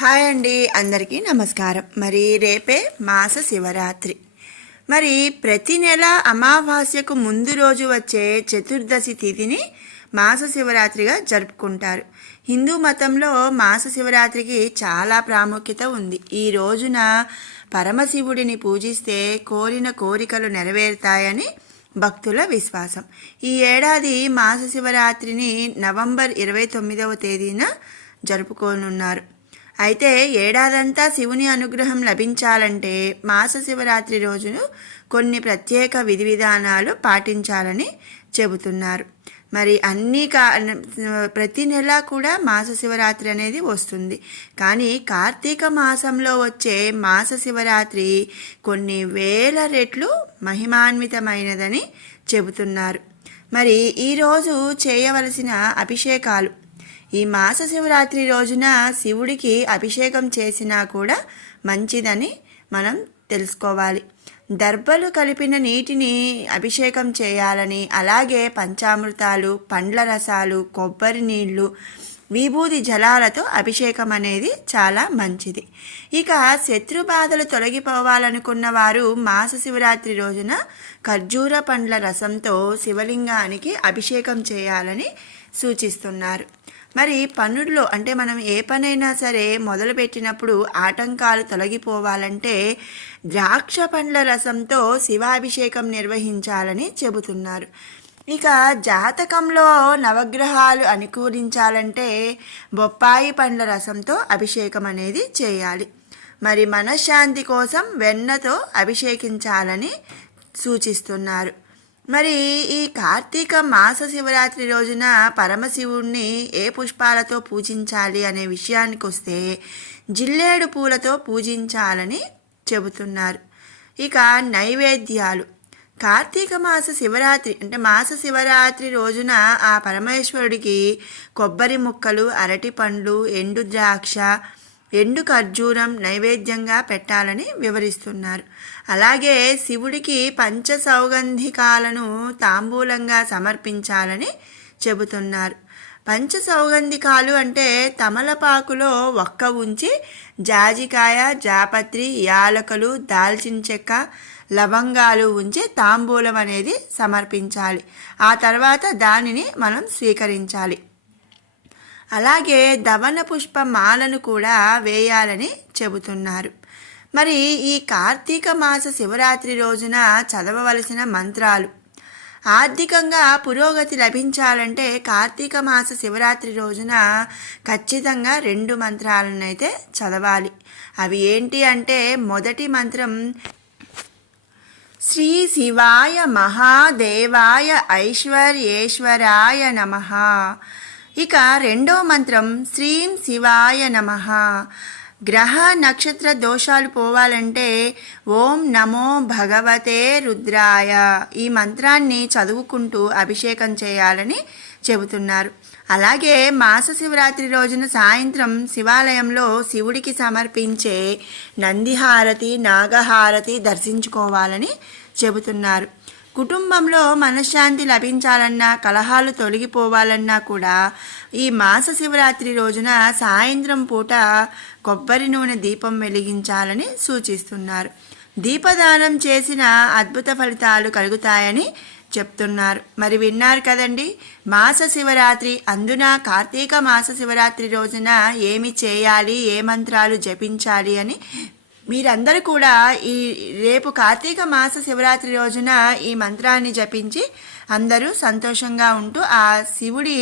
Hi అండి, అందరికీ నమస్కారం. మరి రేపే మాస శివరాత్రి. మరి ప్రతి నెల అమావాస్యకు ముందు రోజు వచ్చే చతుర్దశి తిథిని మాస శివరాత్రిగా జరుపుకుంటారు. హిందూ మతంలో మాస శివరాత్రికి చాలా ప్రాముఖ్యత ఉంది. ఈ రోజున పరమశివుడిని పూజిస్తే కోరిన కోరికలు నెరవేరుతాయని భక్తుల విశ్వాసం. ఈ ఏడాది మాస శివరాత్రిని నవంబర్ 29వ తేదీన జరుపుకోనున్నారు. అయితే ఏడాదంతా శివుని అనుగ్రహం లభించాలంటే మాస శివరాత్రి రోజును కొన్ని ప్రత్యేక విధి విధానాలు పాటించాలని చెబుతున్నారు. మరి ప్రతి నెల కూడా మాస శివరాత్రి అనేది వస్తుంది. కానీ కార్తీక మాసంలో వచ్చే మాస శివరాత్రి కొన్ని వేల రెట్లు మహిమాన్వితమైనదని చెబుతున్నారు. మరి ఈరోజు చేయవలసిన అభిషేకాలు. ఈ మాస శివరాత్రి రోజున శివుడికి అభిషేకం చేసినా కూడా మంచిదని మనం తెలుసుకోవాలి. దర్భలు కలిపిన నీటిని అభిషేకం చేయాలని, అలాగే పంచామృతాలు, పండ్ల రసాలు, కొబ్బరి నీళ్లు, విభూది జలాలతో అభిషేకం అనేది చాలా మంచిది. ఇక శత్రుబాధలు తొలగిపోవాలనుకున్న వారు మాస శివరాత్రి రోజున ఖర్జూర పండ్ల రసంతో శివలింగానికి అభిషేకం చేయాలని సూచిస్తున్నారు. మరి పనుల్లో అంటే మనం ఏ పనైనా సరే మొదలుపెట్టినప్పుడు ఆటంకాలు తొలగిపోవాలంటే ద్రాక్ష పండ్ల రసంతో శివాభిషేకం నిర్వహించాలని చెబుతున్నారు. ఇక జాతకంలో నవగ్రహాలు అనుకూలించాలంటే బొప్పాయి పండ్ల రసంతో అభిషేకం అనేది చేయాలి. మరి మనశ్శాంతి కోసం వెన్నతో అభిషేకించాలని సూచిస్తున్నారు. మరి ఈ కార్తీక మాస శివరాత్రి రోజున పరమశివుణ్ణి ఏ పుష్పాలతో పూజించాలి అనే విషయానికి వస్తే జిల్లేడు పూలతో పూజించాలని చెబుతున్నారు. ఇక నైవేద్యాలు. కార్తీక మాస శివరాత్రి అంటే మాస శివరాత్రి రోజున ఆ పరమేశ్వరుడికి కొబ్బరి ముక్కలు, అరటి పండ్లు, ఎండు ద్రాక్ష, ఎండు ఖర్జూరం నైవేద్యంగా పెట్టాలని వివరిస్తున్నారు. అలాగే శివుడికి పంచ సౌగంధికాలను తాంబూలంగా సమర్పించాలని చెబుతున్నారు. పంచ సౌగంధికాలు అంటే తమలపాకులో ఒక్క ఉంచి జాజికాయ, జాపత్రి, యాలకులు, దాల్చిన చెక్క, లవంగాలు ఉంచి తాంబూలం అనేది సమర్పించాలి. ఆ తర్వాత దానిని మనం స్వీకరించాలి. అలాగే దవన పుష్ప మాలను కూడా వేయాలని చెబుతున్నారు. మరి ఈ కార్తీక మాస శివరాత్రి రోజున చదవవలసిన మంత్రాలు. ఆర్థికంగా పురోగతి లభించాలంటే కార్తీక మాస శివరాత్రి రోజున ఖచ్చితంగా 2 మంత్రాలను అయితే చదవాలి. అవి ఏంటి అంటే మొదటి మంత్రం శ్రీ శివాయ మహాదేవాయ ఐశ్వర్యేశ్వరాయ నమః. ఇక రెండో మంత్రం శ్రీం శివాయ నమః. గ్రహ నక్షత్ర దోషాలు పోవాలంటే ఓం నమో భగవతే రుద్రాయ ఈ మంత్రాన్ని చదువుకుంటూ అభిషేకం చేయాలని చెబుతున్నారు. అలాగే మాస శివరాత్రి రోజున సాయంత్రం శివాలయంలో శివుడికి సమర్పించే నందిహారతి, నాగహారతి దర్శించుకోవాలని చెబుతున్నారు. కుటుంబంలో మనశ్శాంతి లభించాలన్నా, కలహాలు తొలగిపోవాలన్నా కూడా ఈ మాస శివరాత్రి రోజున సాయంత్రం పూట కొబ్బరి నూనె దీపం వెలిగించాలని సూచిస్తున్నారు. దీపదానం చేసిన అద్భుత ఫలితాలు కలుగుతాయని చెప్తున్నారు. మరి విన్నారు కదండి, మాస శివరాత్రి. అందున కార్తీక మాస శివరాత్రి రోజున ఏమి చేయాలి, ఏ మంత్రాలు జపించాలి అని మీరందరూ కూడా ఈ రేపు కార్తీక మాస శివరాత్రి రోజున ఈ మంత్రాన్ని జపించి అందరూ సంతోషంగా ఉంటూ ఆ శివుడి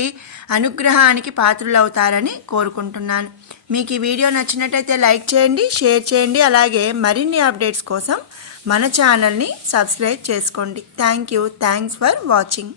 అనుగ్రహానికి పాత్రులవుతారని కోరుకుంటున్నాను. మీకు ఈ వీడియో నచ్చినట్టయితే లైక్ చేయండి, షేర్ చేయండి. అలాగే మరిన్ని అప్డేట్స్ కోసం మన ఛానల్ని సబ్స్క్రైబ్ చేసుకోండి. Thanks for watching.